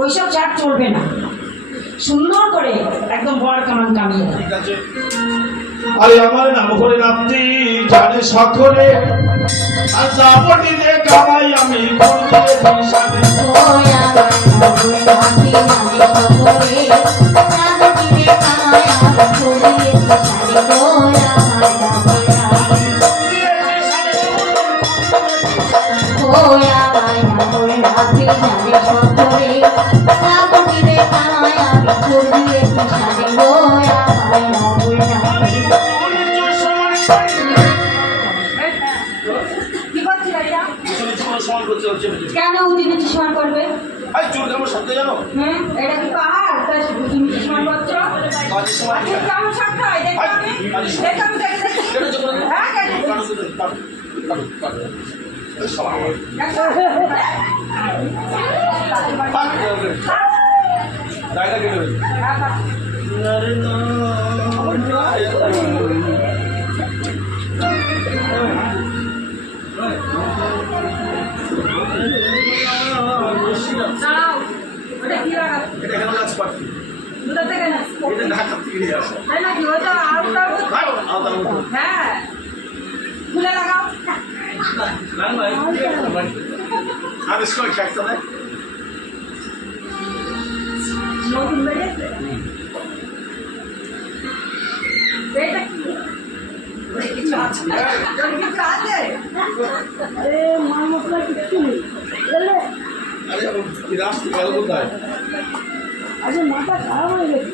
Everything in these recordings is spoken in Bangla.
ওইসব চাট চলবে না, সুন্দর করে একদম বর কামান কামিয়ে। ঠিক আছে। আরে আমার নাম করে রাত্রি জানে সকলে, আর যাবটি যে কামাই আমি করতে দিশানে। কেন উঁচু সমান করবে? জানো এটা কি পাহাড়? উঁচু সমান করছো কেমন শক্ত হয়? হ্যাঁ খুলে লাগাও। নতুন বেরিয়েছে এটা কি কিছু আছে? কিছু আছে? আরে মা মশলা কিছু নেই। আরে মাথা খারাপ হয়ে গেছে।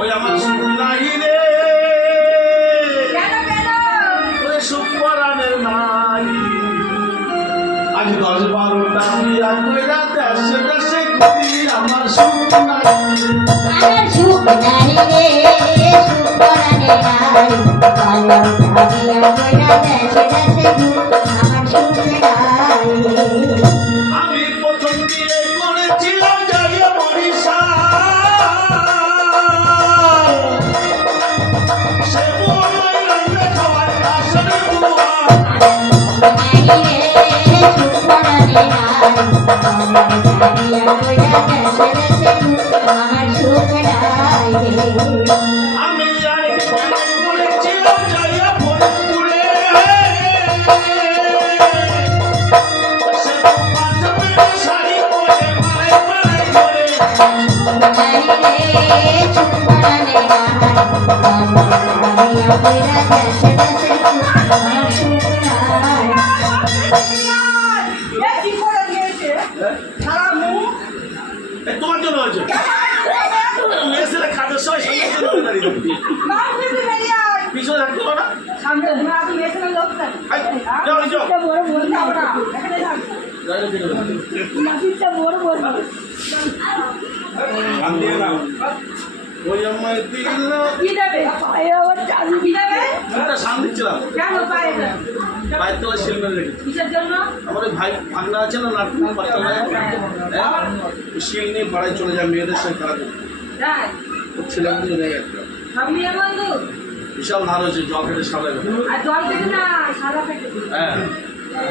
ওই আমার নাহি রে ওই সুপরানের নাই আজ 10-12টা বিয়া কইরা দেশে দেশে ঘুরি আমার সুখ নাই আমার সুখ নাই রে সুপরানের নাই কালটা বিয়া কইরা দেশে দেশে ঘুরি আমার সুখ নাই। আমি প্রথম বিয়ে করেছিলাম যাইয়া বরিশা সে বলাই রাইলে খাওয়ার আসলে বুয়া আমি যাই করেছিলাম যাইয়া ফরিদপুরে সে পাঁচবের শাড়ি পরে মালাই মালাই করে কি করে দিয়েছে সারা মুখ? তোমার জন্য হয়েছে মেয়েছেলে খাদ্য সবাই পিছনে থাকতে পারো না সামনে আপনি মেয়েছেন লোক যাও বড় বলতে হবে না, এখানে থাকবে মাটিটা বড় বড় ওই আমায় দিল কি দেবে? পায়ে আবার চাবি কি দেবে? একটা সান দিচ্ছিলাম কেন পায়ে দেবে? পায়ের তলায় শিল্পের রেখেছি কিসের জন্য? আমার ওই ভাই ভাগনা আছে না নাটক শিল নিয়ে পাড়ায় চলে যায় মেয়েদের সঙ্গে খেলা করতে তাই ওর ছেলেগুলো দেখে একটা আপনি বন্ধু বিশাল ধার হয়েছে জল খেতে সাদা আর জল খেতে না সাদা খেতে হ্যাঁ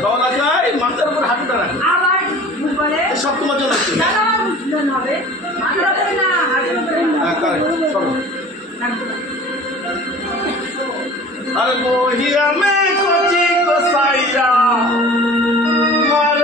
দলা যায় মাথার উপর হাঁটুটা রাখে আবার ভুল বলে সব তোমার জন্য হচ্ছে না না বুঝলেন হবে মাথার উপরে না হাতের উপরে হ্যাঁ কারেক্ট চলো अरे मोहिया में कोची को साइया मार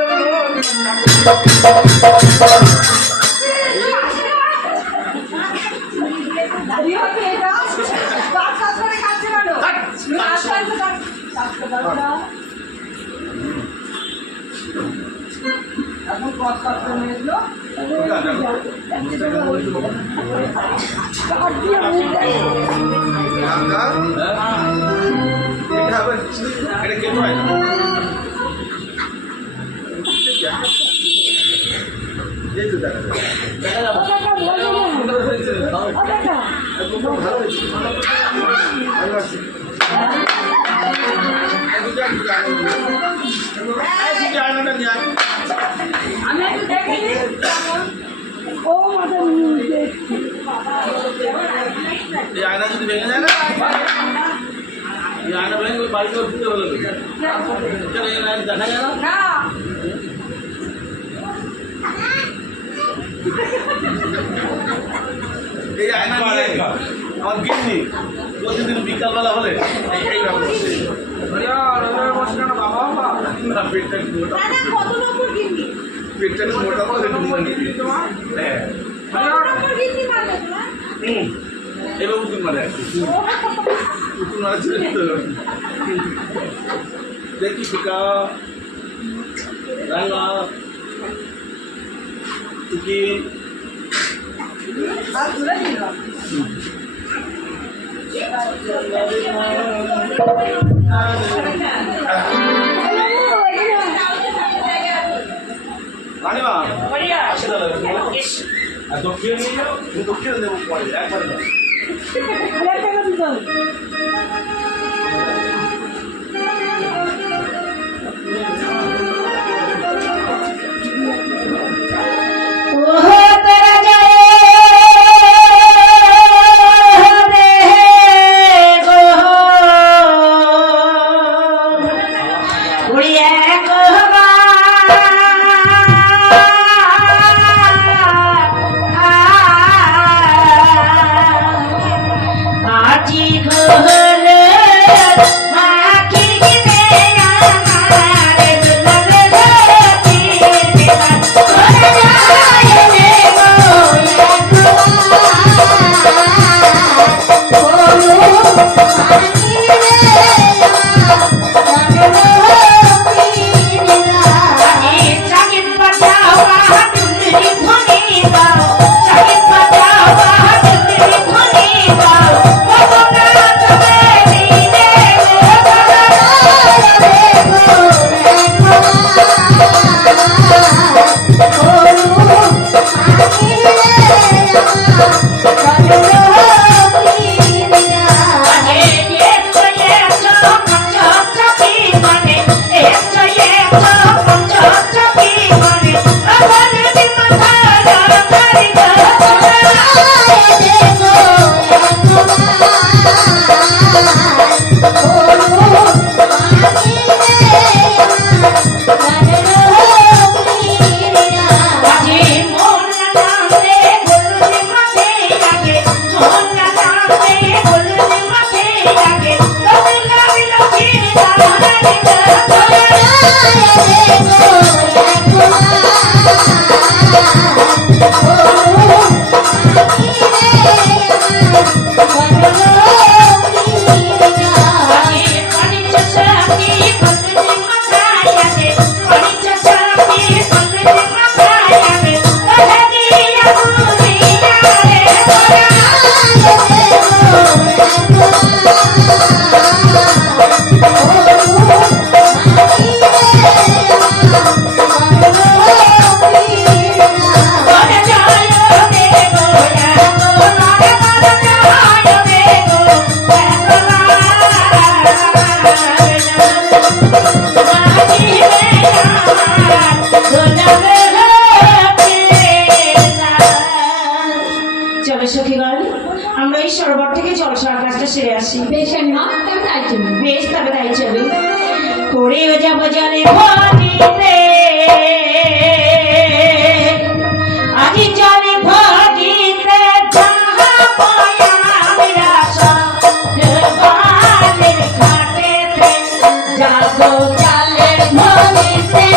আমি একটু দেখে ও মাথা এই আয়না যদি ভেঙে যায় না, এই আয়না ভেঙে গেলে বাড়িতে ঢুকতে হলো কেন? এই আয়না দেখা যায় না? না এই আয়না নিয়ে আমার গিন্নি প্রতিদিন বিকালবেলা হলে এই পেটটা একটু মোটা, দাদা কত নম্বর গিন্নি পেটটা একটু মোটা করে হ্যাঁ কত নম্বর গিন্নি মানে তোমার এবার উঠুন মানে উঠুন মানে ছিল তো দেখি ফিকা রাঙা টুকি আর তুলে নিলাম রানীমা আসে দাদা আর দক্ষিণে নিয়ে যাও, দক্ষিণে দেবো পরে একবার না। ओहो तेरा जाए रे गो उड़िया कहवा आजी घोल माखी में हमारे दुल्हन होती तेरा तोरा जाए रे गोया बोलू माखी रे चागिन बजावा डुंगरी धुनी गाओ चागिन बजावा डुंगरी धुनी गाओ बाबा चमेली रे চলো সখীগণ আমরা এই সরোবর থেকে জলসার কাজটা সেরে আসি। বেশ মা তবে তাই চলবে। বেশ তবে তাই চলবে। করেও যাব জলে ভরিতে আজি জলে ভরিতে যাহা পায়া আমরা সরোবরের ঘাটেতে যাব জলে ভরিতে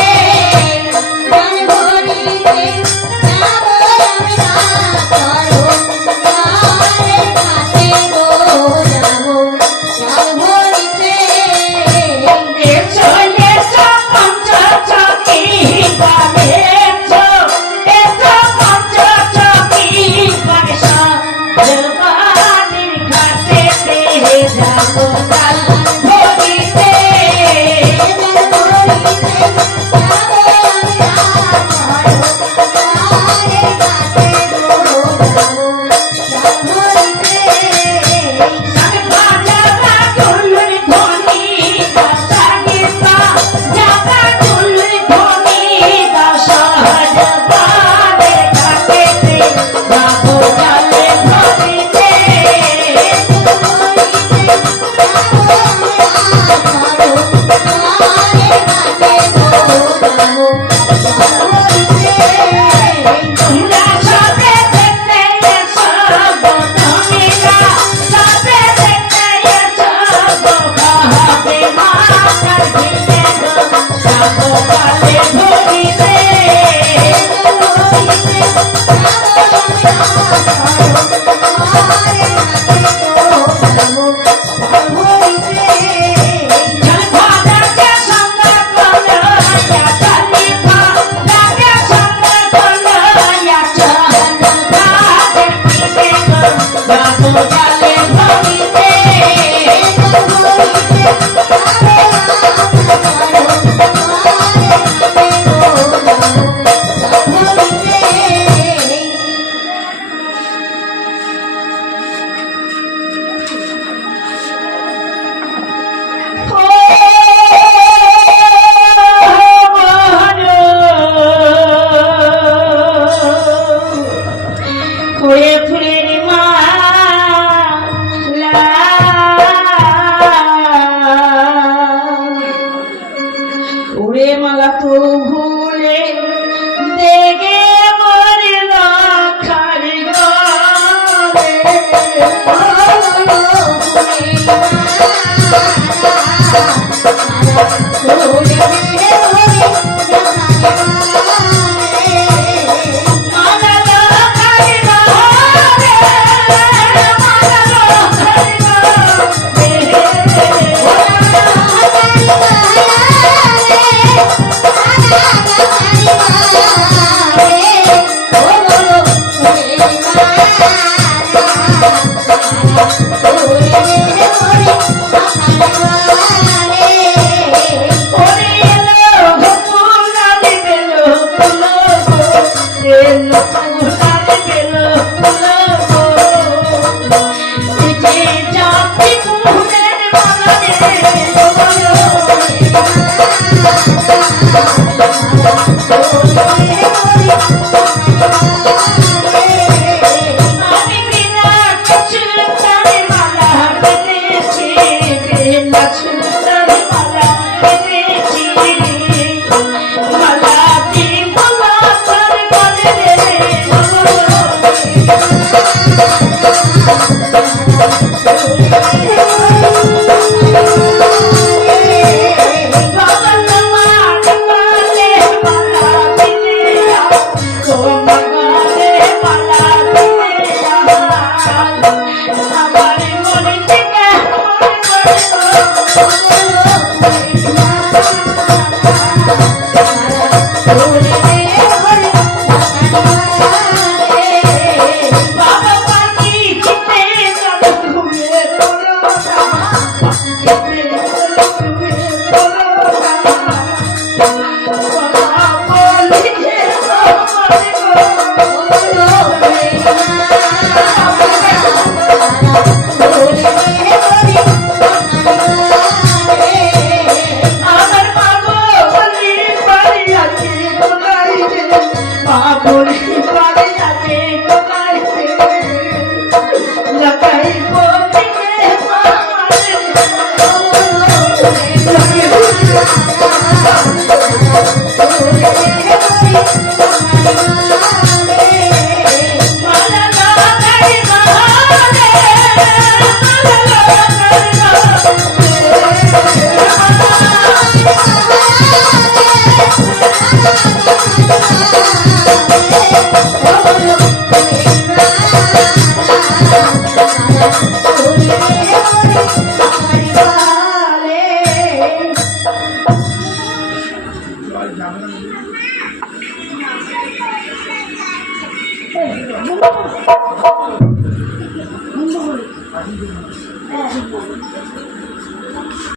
জল ভরিতে যাব জালে ভরিতে মালা তো ভুলে দেখে মরে রাখারি হ্যাঁ